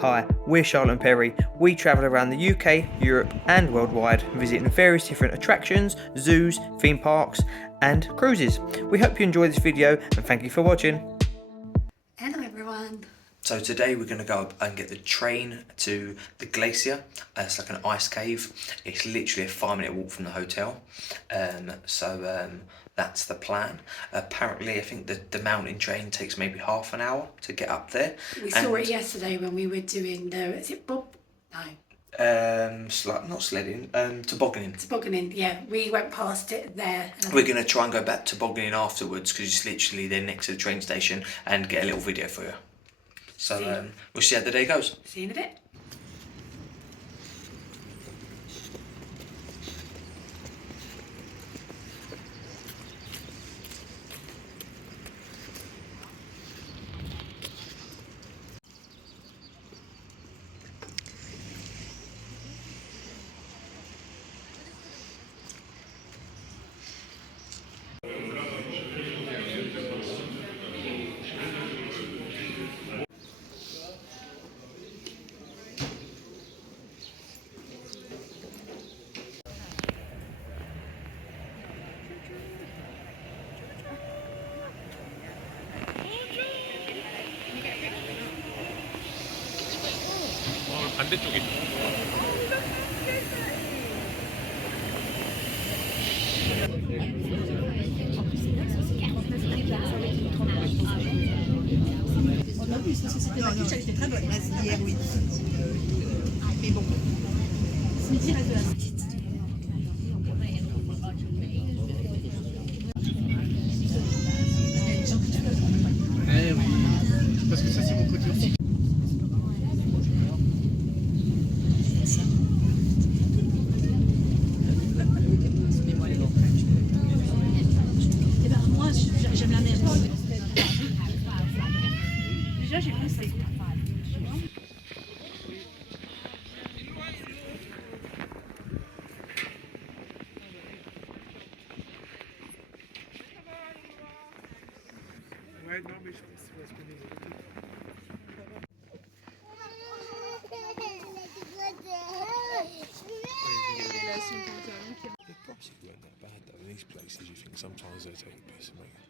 Hi, we're Charlotte and Perry. We travel around the UK, Europe, and worldwide, visiting various different attractions, zoos, theme parks, and cruises. We hope you enjoy this video and thank you for watching. Hello everyone. So today we're going to go up and get the train to the Glacier. It's like an ice cave. It's literally a 5-minute walk from the hotel. That's the plan. Apparently I think the mountain train takes maybe half an hour to get up there. We saw it yesterday when we were doing the, is it Bob? No. Not sledding, tobogganing. Tobogganing, yeah. We went past it there. We're going to try and go back tobogganing afterwards because it's literally there next to the train station and get a little video for you. So we'll see how the day goes. See you in a bit. 반대쪽에 Non, non, c'était très bonne. Hier, oui. Mais bon, ce midi reste de la petite. Eh oui, parce que ça c'est mon côté aussi. Eh ben, moi, j'aime la mer. Déjà, j'ai pensé. Ouais, non, mais je pense que c'est The prices weren't that bad though. In these places, you think sometimes they take a piss and make it.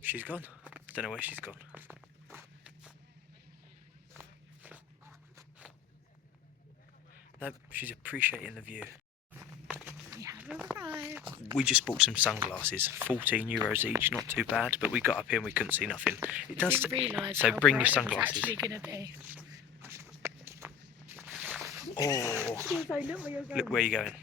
She's gone. Don't know where she's gone. No, she's appreciating the view. We have arrived. We just bought some sunglasses, €14 each, not too bad, but we got up here and we couldn't see nothing. It does. Didn't realise So how bring your bright it was sunglasses. actually going to be. Oh, look where you're going.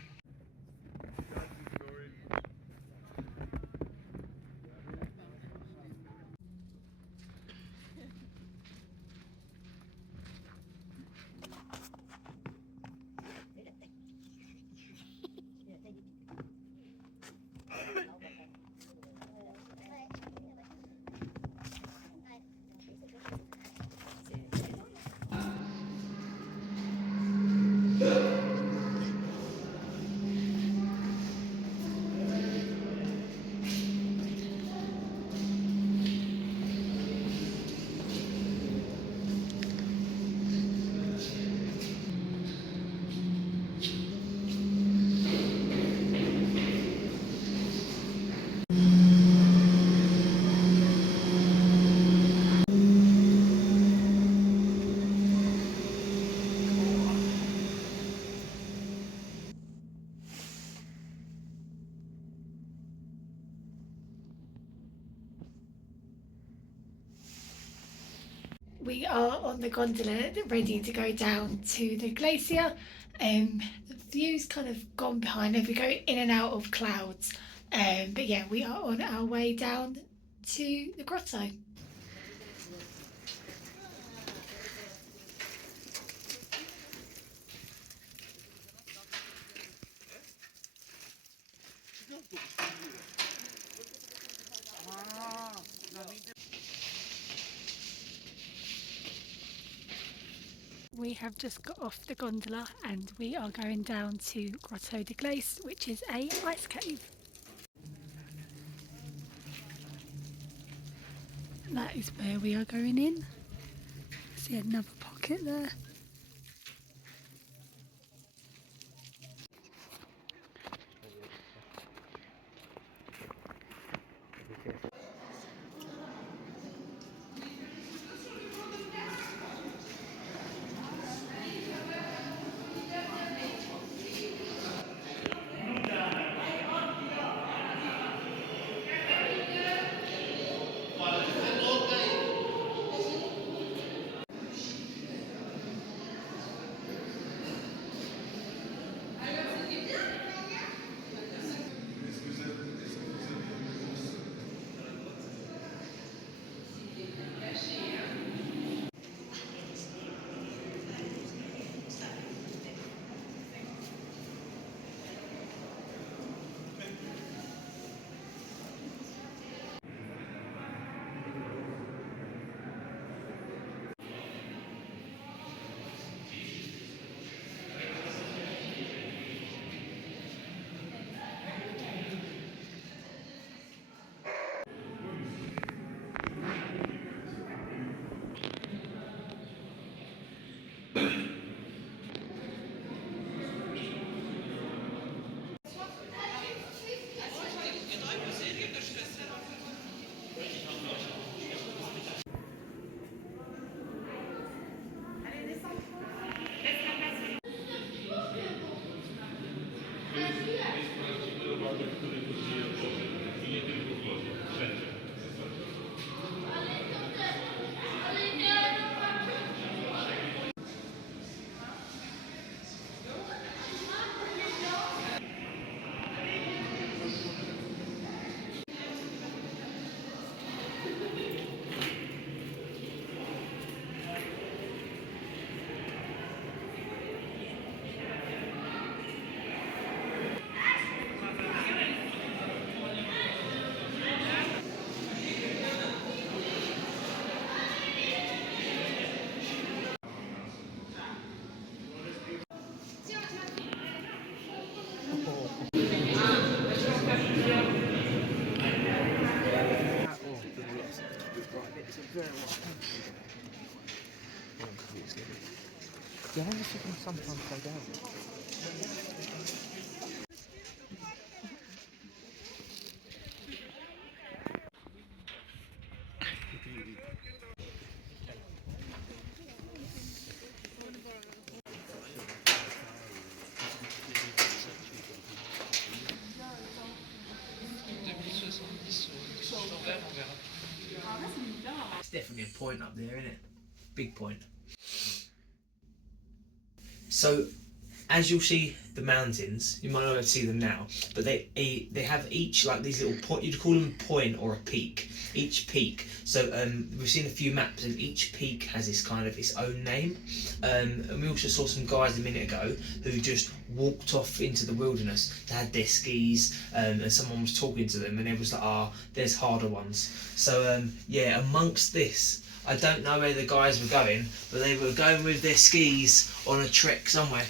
We are on the gondola ready to go down to the glacier. The view's kind of gone behind as we go in and out of clouds. But yeah, we are on our way down to the grotto. we have just got off the gondola and we are going down to Grotte de Glace, which is a ice cave. That is where we are going in. See another pocket there. Yeah, I wonder if you can sometimes go down. It's definitely a point up there, isn't it? Big point. So, as you'll see the mountains, you might not be able to see them now, but they have each like these little point. You'd call them a point or a peak. Each peak. So we've seen a few maps, and each peak has this kind of its own name. And we also saw some guys a minute ago who just walked off into the wilderness. They had their skis, and someone was talking to them, and it was like, there's harder ones. So yeah, amongst this, I don't know where the guys were going, but they were going with their skis on a trek somewhere.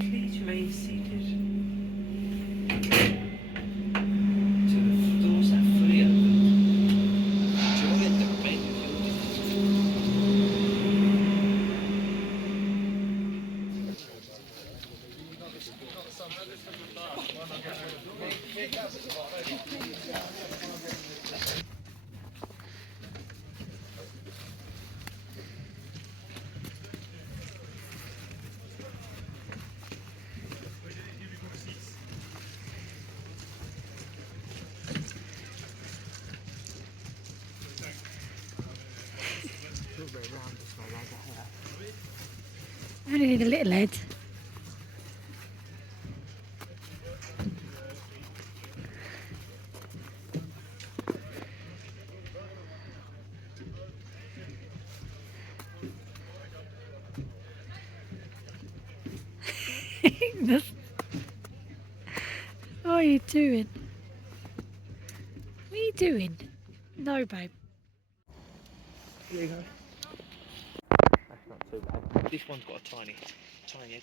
Please remain seated. Till the doors are fully open. Enjoy the remainder of your visit. I only need a little head. That's What are you doing? What are you doing? No, babe. There you go. That's not too bad. This one's got a tiny head.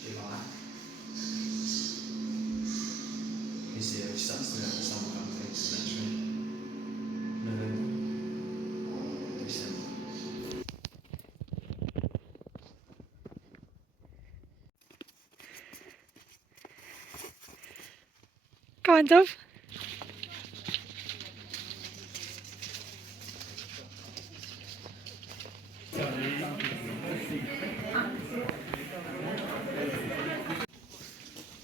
July. This year it starts to the summer kind of things naturally. November, December. Kind of.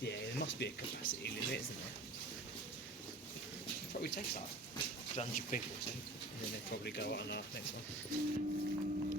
Yeah, there must be a capacity limit, isn't there? Probably takes like £100 or something, and then they probably go on our next one.